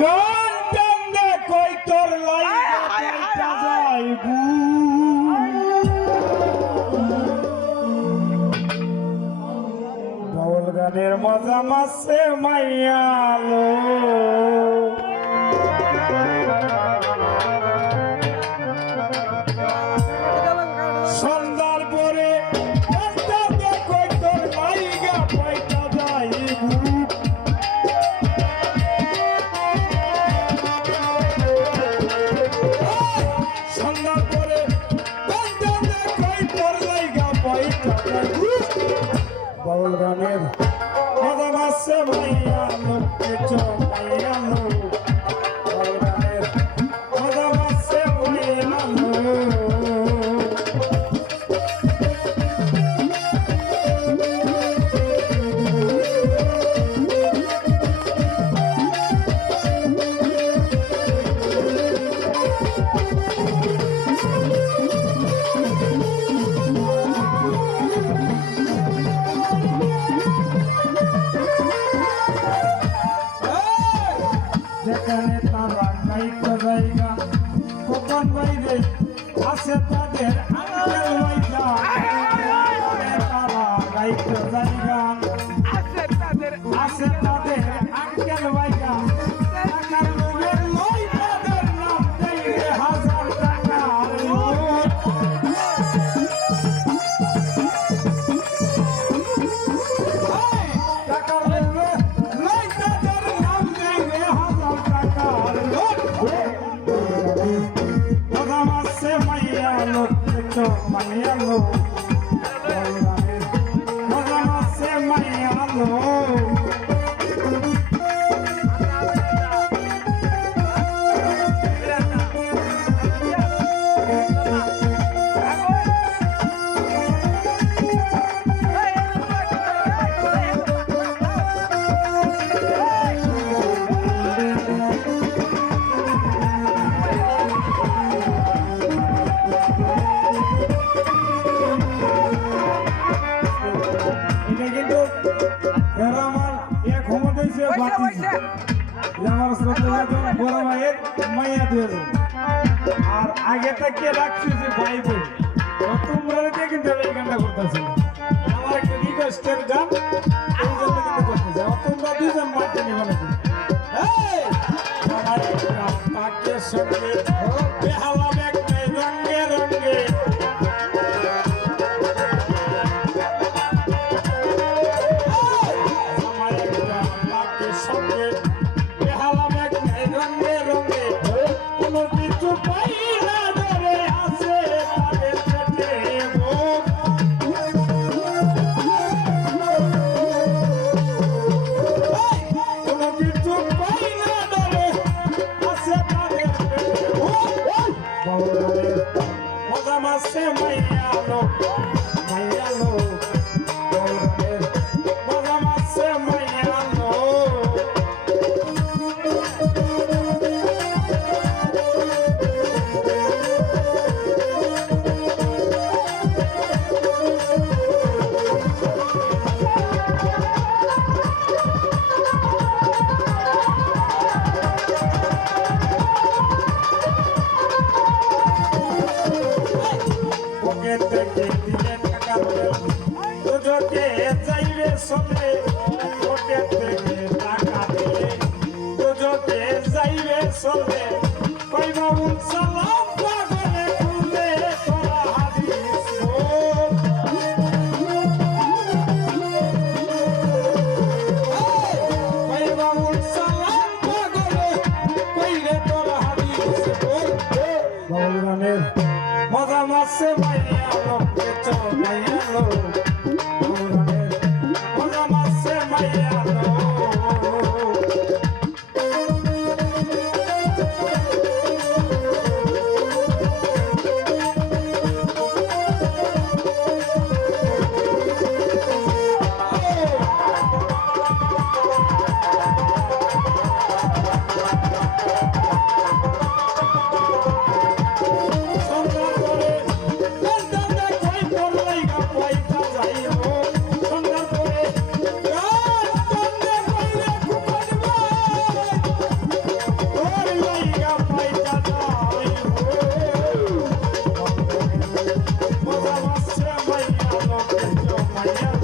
গান টান্দে কই তোর লাইগা কাইটা যাইবু বাউল গানের মজা মাসে মাইয়ালো সন্ধ্যার পরে গান টান্দে কই তোর লাইগা কাইটা যাইবু বাউল গানের মজা মাসে মাইয়ালো কেচো মাইয়ালো বাউল গানের মজা মাসে মাইয়ালো যেখানে তারা গাইতে জায়গা কোন বাইরে আছে তাদের আঙ্কেল ওয়াইজা তারা গাইতে জায়গা আছে তাদের আঙ্কেল ওয়াইজা টাকার লোভে লই তাদের নাম দেইরে হাজার টাকার নোট টাকার লোভে লই তাদের নাম দেইরে হাজার টাকার নোট মজা মাসে মাইয়ালো কেচো মাইয়ালো মজা মাসে মাইয়ালো এটা কিন্তু এরা আমার এক ক্ষমতা হয়েছে বাতি আমার শ্রদ্ধা বড় ভাইয়ের মাইয়া দিয়েছে আর আগে থেকে রাখছি যে ভাই বই তোমরা দিয়ে কিন্তু এই গানটা করতেছি আমার একটা রিকোয়েস্টের গান এই জন্য কিন্তু করতেছি তোমরা দুজন মারতে নিবে নাকি আমার তাকে সঙ্গে বেহালা ব্যাগ রঙে রঙে সঙ্গে বেহালা ব্যাগ রঙে রঙে কোনো কিছু পাই না ধরে আছে তাদের পেটে মুখ কোনো কিছু পাই না ধরে আছে তাদের পেটে মুখ বাউল গানের মজা মাসে মাইয়ালো মাইয়ালো বাউল গানের মজা মাসে মাইয়ালো থেকে দিলে টাকা দুজকে যাইবে সবে ওকে থেকে টাকা দিলে দুজকে যাইবে সবে কই বাবু সালাম পাগলে খুলে তোরা হাদিস কই বাবু সালাম পাগলে কইলে তোরা হাদিস বাউল গানের মজা মাসে মাইয়ালো কেচো মাইয়ালো মজা মাসে মাইয়ালো সন্ধ্যা করে মাইয়া